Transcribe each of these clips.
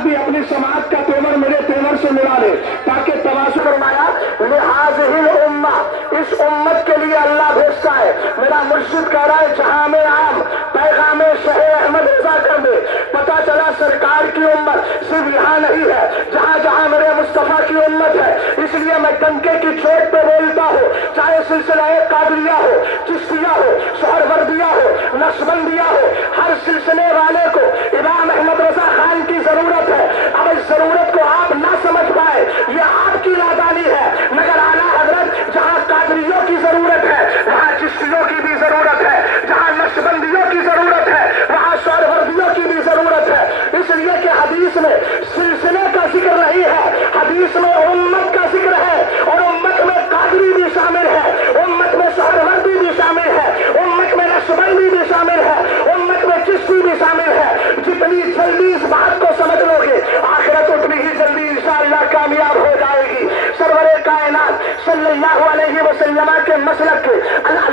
جماعت بھی اپنی سماعت کا تیور میرے تیور سے ملا لے تاکہ تواضع فرمایا لہٰذہ الامہ، اس امت کے لیے اللہ بھیجتا ہے۔ میرا مرشد کہہ رہا ہے جہاں میں عام پیغام شہ احمد رضا کر دے، پتا چلا سرکار کی امت صرف یہاں نہیں ہے، جہاں جہاں میرے مصطفیٰ کی امت ہے۔ اس لیے میں ڈنکے کی چوٹ پہ بولتا ہوں، چاہے سلسلہ قادریہ ہو، چشتیہ ہو، سہروردیہ ہو، نقشبندیہ ہو، ہر سلسلے والے کو امام احمد رضا خان کی ضرورت ہے۔ اب اس ضرورت کو آپ نہ سمجھ پائے، یہ آپ کی نادانی ہے، مگر اعلیٰ حضرت جہاں قادریوں کی ضرورت ہے وہاں چشتیوں کی بھی ضرورت ہے، جہاں نقشبندیوں کی ضرورت ہے وہاں سہروردیوں کی بھی ضرورت ہے۔ اس لیے کہ حدیث میں سلسلے کا ذکر نہیں ہے، حدیث میں امت کا ذکر ہے، اور امت میں قادری بھی شامل ہے، امت میں سہروردی بھی شامل ہے، امت میں نقشبندی بھی شامل ہے، امت میں چشتی بھی شامل ہے۔ جتنی جلدی اس بات کو سمجھ لو گے آخرت اتنی ہی جلدی انشاءاللہ کامیاب ہو جائے گی۔ سرور کائنات صلی اللہ علیہ وسلم کے مسلک کے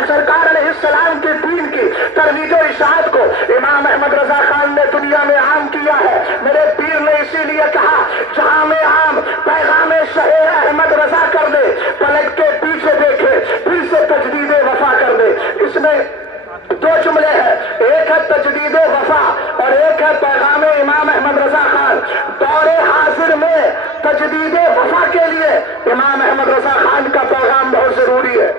سرکار علیہ السلام کے دین کی ترویج و اشاعت کو امام احمد رضا خان نے دنیا میں عام کیا ہے۔ میرے پیر نے اسی لیے کہا جہاں میں عام پیغام شہ احمد رضا کر دے، پلٹ کے پیچھے دیکھے پھر سے تجدید وفا کر دے۔ اس میں دو جملے ہیں، ایک ہے تجدید وفا اور ایک ہے پیغام امام احمد رضا خان۔ دور حاضر میں تجدید وفا کے لیے امام احمد رضا خان کا پیغام بہت ضروری ہے۔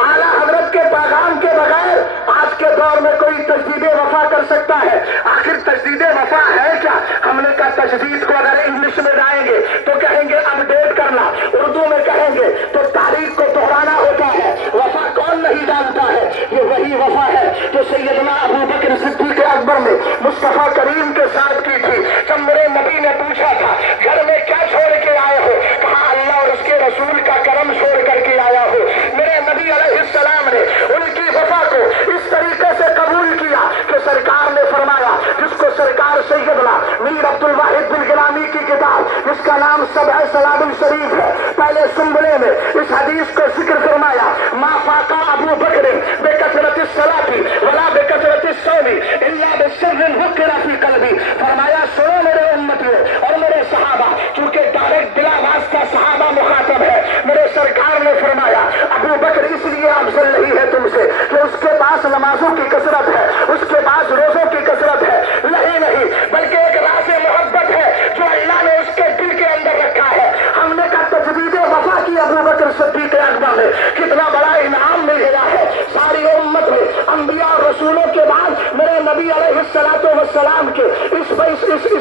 اعلیٰ حضرت کے پیغام کے بغیر آج کے دور میں کوئی تجدید وفا کر سکتا ہے؟ آخر تجدید وفا ہے کیا؟ ہم نے کہا تجدید کو اگر انگلش میں جائیں گے تو کہیں گے اپ ڈیٹ کرنا، اردو میں کہیں گے تو تاریخ کو دہرانا ہوتا ہے۔ وفا کون نہیں جانتا ہے؟ یہ وہی وفا ہے جو سیدنا ابو بکر صدیق اکبر نے مصطفیٰ کریم کے ساتھ کی تھی۔ جب میرے نبی نے پوچھا تھا گھر میں کیا چھوڑ کے آئے ہو، کہا اللہ اور اس کے رسول کا کرم چھوڑ کر کے آیا ہو۔ میرے نبی علیہ السلام نے ان کی وفا کو اس طریقے سے قبول کیا کہ سرکار نے فرمایا، جس کو سرکار سیدنا میر عبد الواحد بن غلامی کی کتاب جس کا نام سبع سلابل شریف ہے، پہلے سنبلے میں اس حدیث کو ذکر فرمایا، ما فاقا ابو بکر بکثرت الصلاۃ ولا بکثرت الصوم الا بسر وقر فی قلبی۔ فرمایا سنو میرے امتیوں اور میرے صحابہ، چونکہ ڈائریکٹ بلا واسطہ صحابہ مخاطب ہے، میرے سرکار نے فرمایا ابو بکر اس لیے افضل نہیں ہے تم سے کہ اس کے پاس نمازوں کی کثرت ہے، اس کے پاس روزوں کی کثرت ہے، نہیں بلکہ ایک راز محبت ہے جو اللہ نے اس کے دل کے اندر رکھا ہے۔ ہم نے کہا تجدید وفا کی ابو بکر صدیق اکبر نے کتنا بڑا انعام مل گیا ہے ساری امت میں۔ انبیاء اور رسولوں کے بعد میرے نبی علیہ الصلوۃ والسلام کے اس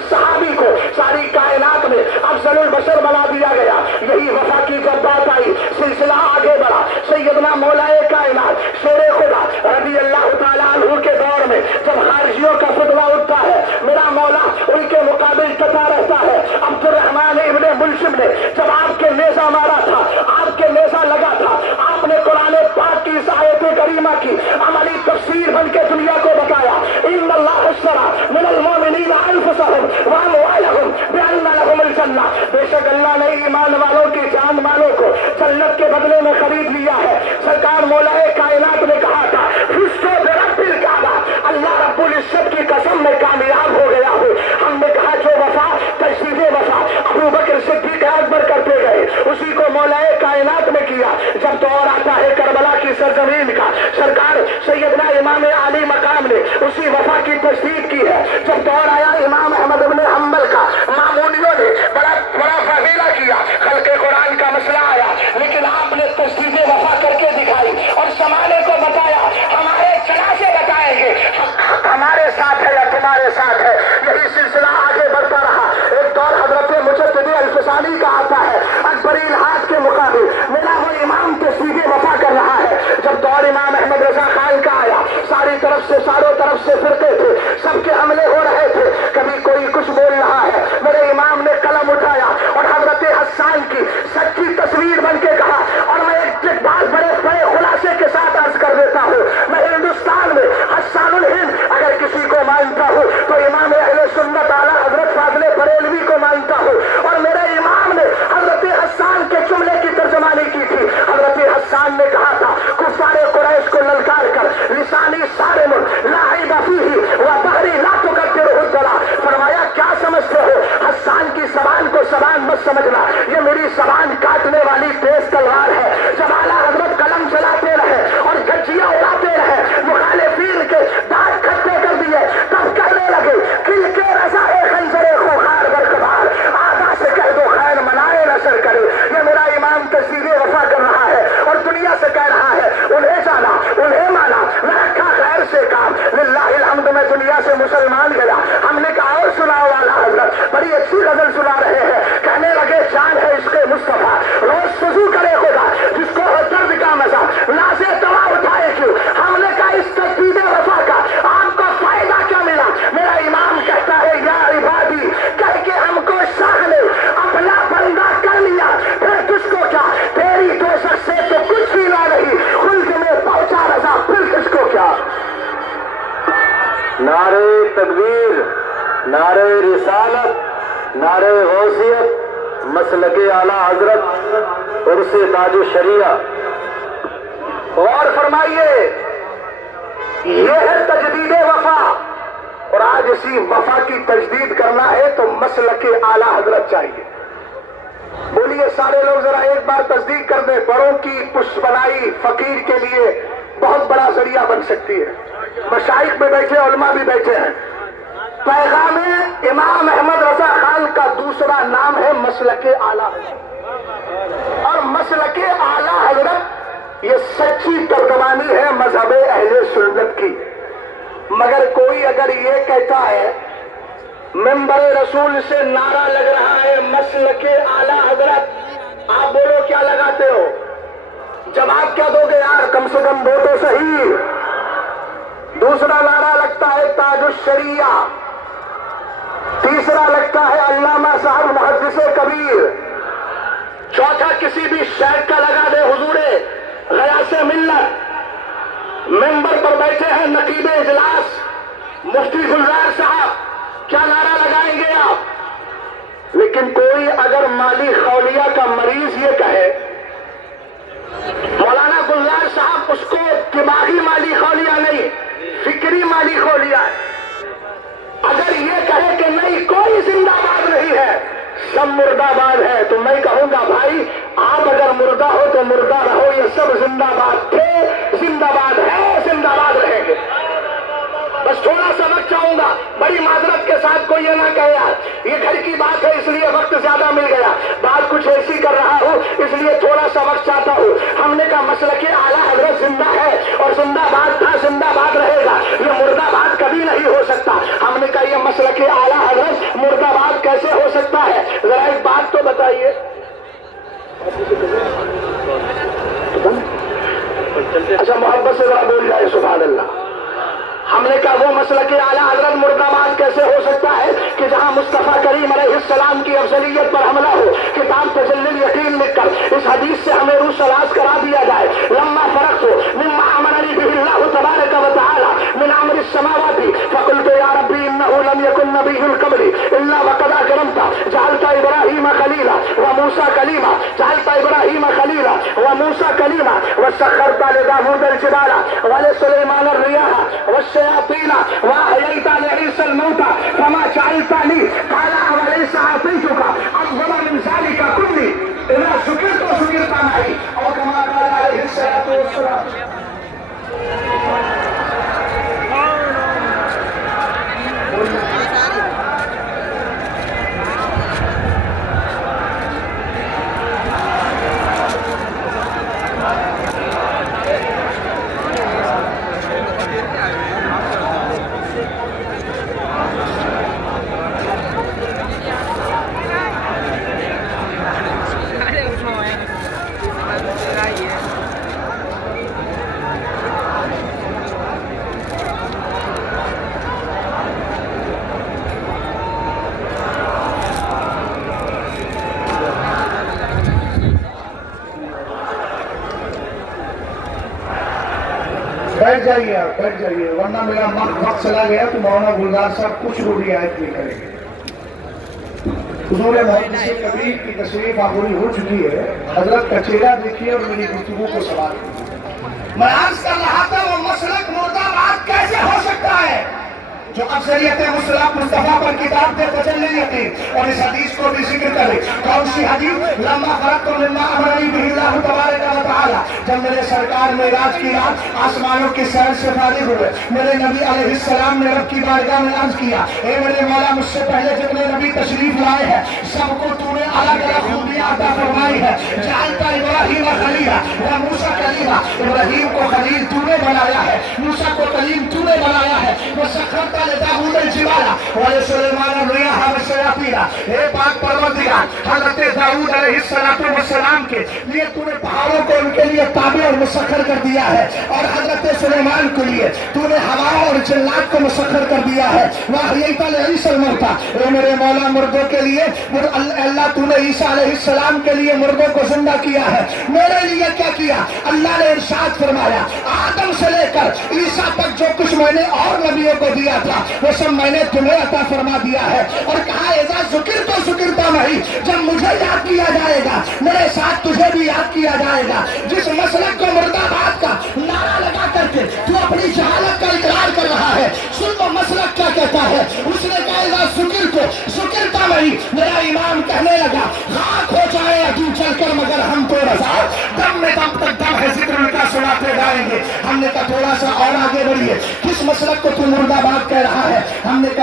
صحابی کو ساری کائنات میں افضل البشر بنا دیا گیا۔ یہی وفا کی جب بات آئی سلسلہ آگے بڑھا، سیدنا مولا کائنات شیر خدا رضی اللہ تعالیٰ عنہ کے دور میں جب خارجیوں کا فتویٰ اٹھتا ہے، میرا مولا ان کے مقابل ٹکا رہتا ہے۔ عبد الرحمن ابن ملجم نے جب آپ کے نیزہ مارا تھا، آپ کے نیزہ لگا تھا، آپ نے قرآن پاک کی اس آیت کریمہ کی عملی تفسیر بن کے دنیا کو بتایا، ان اللہ اشتری من المؤمنین انفسهم واموالهم بان لهم الجنہ۔ بے شک اللہ نے ایمان والوں کی جان مالوں کو جنت کے بدلے میں خرید لیا ہے۔ سرکار مولا کائنات نے کہا تھا فزتو برب الکعبہ، اللہ رب العزت کی قسم میں کامیاب ہو گیا ہوں۔ ہم نے کہا جو وفا تجدید وفا ابو بکر صدیق اکبر کرتے گئے اسی کو مولا کائنات نے کیا۔ جب دور آتا ہے کربلا کی سرزمین کا، سرکار سیدنا امام علی مقام نے اسی وفا کی تجدید کی ہے۔ جب دور آیا امام احمد بن حنبل کا، مامونیوں نے بڑا فضیلہ کیا، خلق قرآن کا مسئلہ آیا، لیکن آپ نے تجدید وفا کر کے دکھائی اور زمانے کو بتایا، ہمارے چلا سے بتائیں گے ہمارے ساتھ ہے یا تمہارے ساتھ ہے۔ یہی سلسلہ آگے بڑھتا رہا۔ ایک دور حضرت مجدد الفسانی کا آتا ہے، اکبری الہات کے مقابل میرا وہ امام تجدید وفا کر رہا ہے۔ جب دور امام احمد رضا خان کا آیا، ساری طرف سے چاروں طرف سے فرقے تھے، سب کے حملے ہو رہے تھے، کبھی मत समझना ये मेरी जबान काटने वाली तेज तलवार है। जब आला हजरत कलम चलाते रहे और गज्जियां उड़ाते रहे, मुखालिफीन के दांत खट्टे कर दिए, तब कहने लगे किल के रजा ए खंजरे खुखार बरकबार, आगा से कह दो खैर मनाए नशर करे। ये मेरा इमाम तस्दीरे वफा कर रहा है और दुनिया से कह रहा है उन्हें जाना उन्हें माना, न रखा खैर से काम, लिल्लाहिल हम्द। मैं दुनिया से मुसलमान गया, हमने कहा और सुनाओ वाला हजरत, बड़ी अच्छी गजल सुना रहे हैं। कहने लगे जान है इसके मुस्तफा, रोज सुजू करे खुदा, जिसको हो दर्द का मजा, नाज़े दवा उठाए क्यों। हमने कहा इस तस्दीरे वफा का आपको फायदा क्या मिला। मेरा इमाम कहता है या इबादी, कह के हमको शाह ने अपना बंदा कर लिया, फिर तुझको क्या, तेरी दोषक से तो कुछ भी ना रही, खुल्द में पहुंचा रजा, फिर तुझको क्या। नारे तकबीर, नारे रिसालत, नारे गौसियत, मसलके आला हजरत और से ताजु शरिया। और फरमाइए ये है तजदीद वफा, और आज इसी वफा की तजदीद करना है तो मसलके आला हजरत चाहिए। बोलिए सारे लोग जरा एक बार तस्दीक कर दें, बड़ों की पुष्पनाई फकीर के लिए बहुत बड़ा जरिया बन सकती है। मशाइख में बैठे उलमा भी बैठे हैं। पैगाम इमाम अहमद रजा खान का दूसरा नाम है मसलके आला हजरत, और मसलके आला हजरत ये सच्ची तर्जमानी है मजहब अहले सुन्नत की। मगर कोई अगर ये कहता है मिंबर रसूल से नारा लग रहा है मसलके आला हजरत, आप बोलो क्या लगाते हो, जवाब क्या दोगे यार, कम से कम दो तो सही। दूसरा नारा लगता है ताजुश शरिया, तीसरा लगता है अल्लामा साहब मुहद्दिसे कबीर, चौथा किसी भी शहर का लगा दे हुजूरे गयासे मिल्लत। मेंबर पर बैठे हैं नकीबे इजलास मुफ्ती गुलजार साहब, क्या नारा लगाएंगे आप। लेकिन कोई अगर माली खौलिया का मरीज ये कहे, मौलाना गुलजार साहब उसको दिमागी माली खौलिया नहीं फिक्री माली खौलिया है, अगर ये कहे कि नहीं कोई जिंदाबाद नहीं है सब मुर्दाबाद है, तो मैं कहूंगा भाई आप अगर मुर्दा हो तो मुर्दा रहो, ये सब जिंदाबाद थे, जिंदाबाद है, जिंदाबाद रहेंगे। बस थोड़ा सा वक्त चाहूंगा, बड़ी माजरत के साथ कोई ये ना कहे यार ये घर की बात है इसलिए वक्त ज्यादा मिल गया, बात कुछ ऐसी कर रहा हूं इसलिए थोड़ा सा वक्त चाहता हूं। हमने कहा मसलके आला हजरत जिंदा है और जिंदाबाद था, जिंदाबाद रहेगा, ये मुर्दाबाद कभी नहीं हो सकता। हमने कहा ये मसलके आला हजरत मुर्दाबाद कैसे हो सकता है, जरा एक बात तो बताइए। अच्छा मोहब्बत से जरा बोल जाए सुभान अल्लाह। हमने कहा वो मसलके आला हजरत मुर्दाबाद कैसे हो सकता है कि जहां मुस्तफा करीम अलैहिस्सलाम की अफजलियत पर हमला हो, किताब तजल्लुल यकीन लिखकर इस हदीस से हमें रूसलास करा दिया जाए, लम्मा फरक हो मिम्मा अमरनी बिहिल्लाहु तबारक व तआला मिन अमरि समावाति फकुल्तु या रब्बी इन्नहु लम यकुन नबियुन क़बली इल्ला वक़द अकरमता जअलता इब्राहीम खलीला व मूसा कलीमा, जअलता इब्राहीम खलीला व मूसा कलीमा व सखरता लिदाऊद अल-जिबाला व लिसुलैमान अर्रियाह व शयातीन व अहयैता लिईसा अल-मौता फमा जअलतनी क़ाला वलैस आतीतुका अफ़ज़ल मिन ज़ालिका कुल्ली इज़ा ज़ुकिरतु ज़ुकिरता माई और कमा क़ाल अलैहिस्सलातु वस्सलाम। बैठ जाइए आप, बैठ जाइए, वरना मेरा वक्त चला गया तो मौलाना गुलजार साहब कुछ रोटी आयत नहीं करेंगे। हुजूर मुहद्दिस कबीर की तशरीफ आबूरी हो चुकी है, हजरत का चेहरा देखिए और मेरी गुफ्तगू को सवाल कीजिए। मैं अर्ज कर रहा था वो मसलक मुर्दाबाद कैसे हो सकता है जो अक्सरियत मुस्तफा पर किताब के तजल्लुल यकीन मुरसलीन। और इस हदीस को भी जिक्र करें, कौन सी हदीस? लम्मा खलक़तु मिम्मा अमरनी बिही अल्लाह तबारक व तआला, जब मेरे सरकार मेराज की रात आसमानों की सैर से फारिग हुए, मेरे नबी अलैहिस्सलाम ने रब की बारगाह में अर्ज किया, ए मेरे मौला, मुझसे पहले जितने नबी तशरीफ लाए हैं सबको तूने अलग अलग खूबियां अता फरमाई है। जानता इब्राहीम खलीला व मूसा कलीमा, इब्राहीम को खलील तूने बनाया है, मूसा को कलीम तूने बनाया है। वो सखरता ले दाऊद जिबाला व सुलेमान रियाह व शयातीना, हे पाक परवरदिगार, हजरत दाऊद अलैहिस्सलाम के लिए तूने पहाड़ों को उनके लिए ताबे और मुसख्खर कर दिया है, और हजरत सुलेमान के लिए तूने हवा और जन्नत को मुसख्खर कर दिया है। वाह यही मौता, ए मेरे मौला, मुर्दों के लिए अल्लाह तूने ईसा अलैहिस्सलाम के लिए मुर्दों को जिंदा किया है। मेरे लिए क्या किया? अल्लाह ने इरशाद फरमाया, आदम से लेकर ईसा तक जो कुछ मैंने और नबियों को दिया था वो सब मैंने तुम्हें अता फरमा दिया है। और कहा, ऐसा जुकिर तो जुकिरता नहीं, जब मुझे याद किया जाएगा मेरे साथ तुझे भी याद किया जाएगा। जिस मसलक को मुर्दाबाद का नारा लगा करके तू अपनी जहालत का इकरार कर रहा है, सुन वो मसलक क्या कहता है। उसने कहा, शुक्र को शुक्रता नहीं। मेरा इमाम कहने लगा, खाक हो जाए अदू चलकर मगर हम तो रजा, दम में दम तक दम है, जिक्र उनका सुनाते जाएंगे। हमने कहा थोड़ा सा और आगे बढ़िए, किस मसलक को तू मुर्दाबाद कह रहा है? हमने कहा